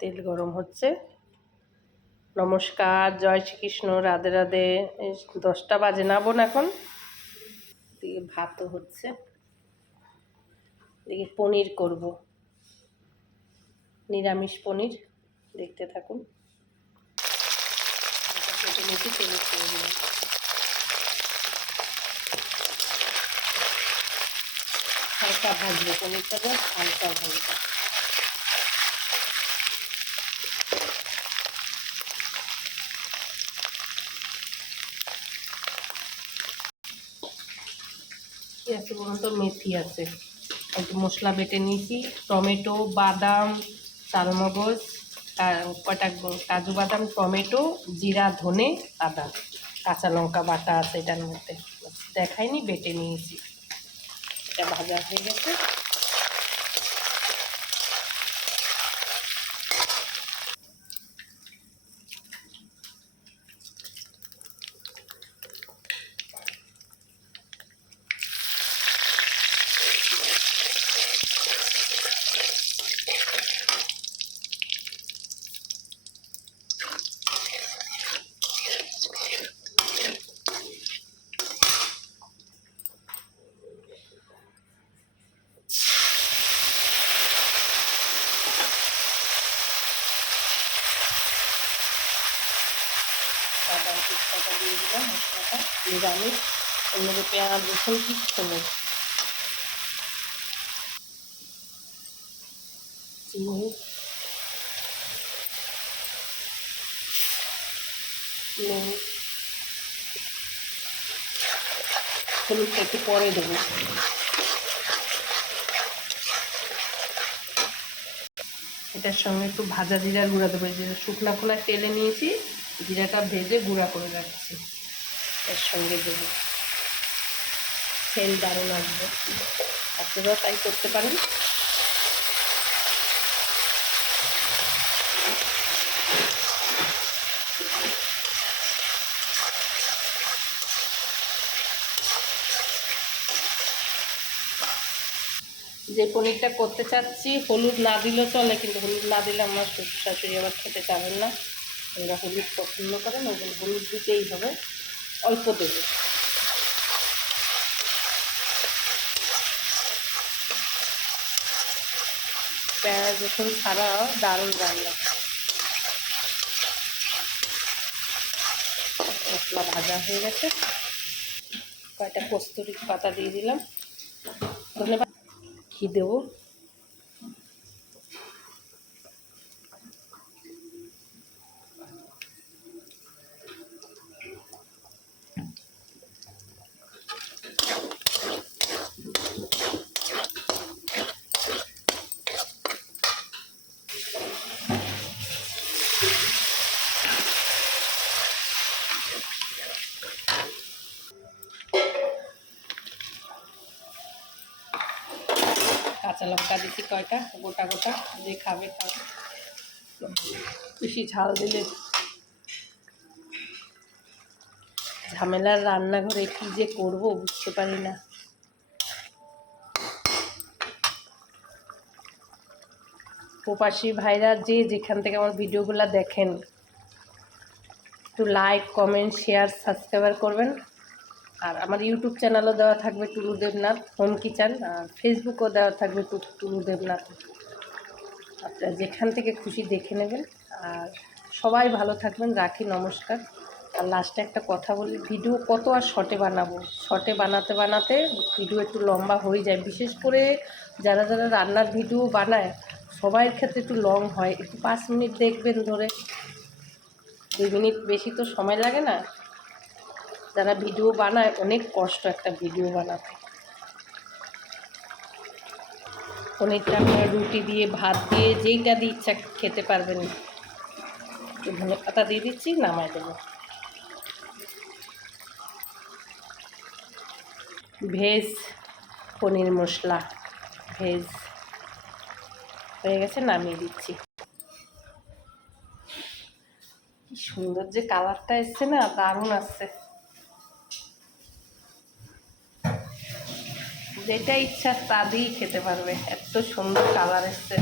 তেল গরম হচ্ছে। নমস্কার, জয় শ্রীকৃষ্ণ, রাধে রাধে। 10টা বাজে না বোন? এখন দিকে ভাতও হচ্ছে, দিকে পনির করব, নিরামিষ পনির। দেখতে থাকুন। কেটে নিয়েছি, তেলে ছেড়ে দিলাম। হালকা ভাজবো পনিরটাকে, হালকা ভাজবো। কি আছে বলুন তো? মেথি আছে, একটু মশলা বেটে নিয়েছি, টমেটো, বাদাম, চালমগজ, কয়টা কাজু বাদাম, টমেটো, জিরা, ধনে, আদা, কাঁচা লঙ্কা বাটা আছে এটার মধ্যে। দেখাইনি, বেটে নিয়েছি। এটা ভাজা হয়ে গেছে। বাদাম পিস্তাটা দিয়ে দিলাম, মশলাটা নিরামিষ, এর মধ্যে পেঁয়াজ রসুন কিচ্ছু নেই। চিনি, নুন, হলুদটা একটু পরে দেবো। এটার সঙ্গে একটু ভাজা জিরার গুঁড়া দেবো। যে শুকনো খোলায় তেলে নিয়েছি, জিরাটা ভেজে গুঁড়া করে রাখছি, এর সঙ্গে দেবো। তেল দারুণ আসবে, আপনারাও তাই করতে পারেন। যে পনিরটা করতে চাচ্ছি, হলুদ না দিলেও চলে, কিন্তু হলুদ না দিলে আমার শ্বশুর শাশুড়ি আবার খেতে চাবেন না। ওরা হলুদ পছন্দ করেন, ওগুলো হলুদ দিতেই হবে, অল্প দেবে। পেঁয়াজ রসুন ছাড়া দারুণ রান্না। মশলা ভাজা হয়ে গেছে, কয়টা কস্তুরি পাতা দিয়ে দিলাম, ধন্যবাদ। ঘি দেবো, কাঁচা লঙ্কা দিচ্ছি কয়টা, গোটা গোটা, যে খাবে খাবে, বেশি ঝাল দিলে। ঝামেলার রান্নাঘরে কী যে করব বুঝতে পারি না। প্রবাসী ভাইরা যে যেখান থেকে আমার ভিডিওগুলো দেখেন, একটু লাইক, কমেন্ট, শেয়ার, সাবস্ক্রাইব করবেন। আর আমার ইউটিউব চ্যানেলও দেওয়া থাকবে, টুলু দেবনাথ হোম কিচেন, আর ফেসবুকও দেওয়া থাকবে টুলু দেবনাথ। আপনারা যেখান থেকে খুশি দেখে নেবেন। আর সবাই ভালো থাকবেন, রাখি, নমস্কার। আর লাস্টে একটা কথা বলি, ভিডিও কত আর শর্টে বানাবো, শর্টে বানাতে বানাতে ভিডিও একটু লম্বা হয়ে যায়। বিশেষ করে যারা যারা রান্নার ভিডিও বানায়, সবার ক্ষেত্রে একটু লং হয়। একটু 5 মিনিট দেখবেন ধরে, 2 মিনিট, বেশি তো সময় লাগে না। যারা ভিডিও বানায়, অনেক কষ্ট একটা ভিডিও বানাতে। পনিরটা আপনার রুটি দিয়ে, ভাত দিয়ে, যেইটা দিয়ে ইচ্ছা খেতে পারবেন। একটু ধনে পাতা দিয়ে দিচ্ছি, নামাই দেবো। ভেজ পনির মশলা, ভেজ হয়ে গেছে, নামিয়ে দিচ্ছি। কি সুন্দর যে কালারটা এসছে না, দারুণ আসছে। যেটা ইচ্ছা তা দিয়েই খেতে পারবে, এত সুন্দর কালার এসছে।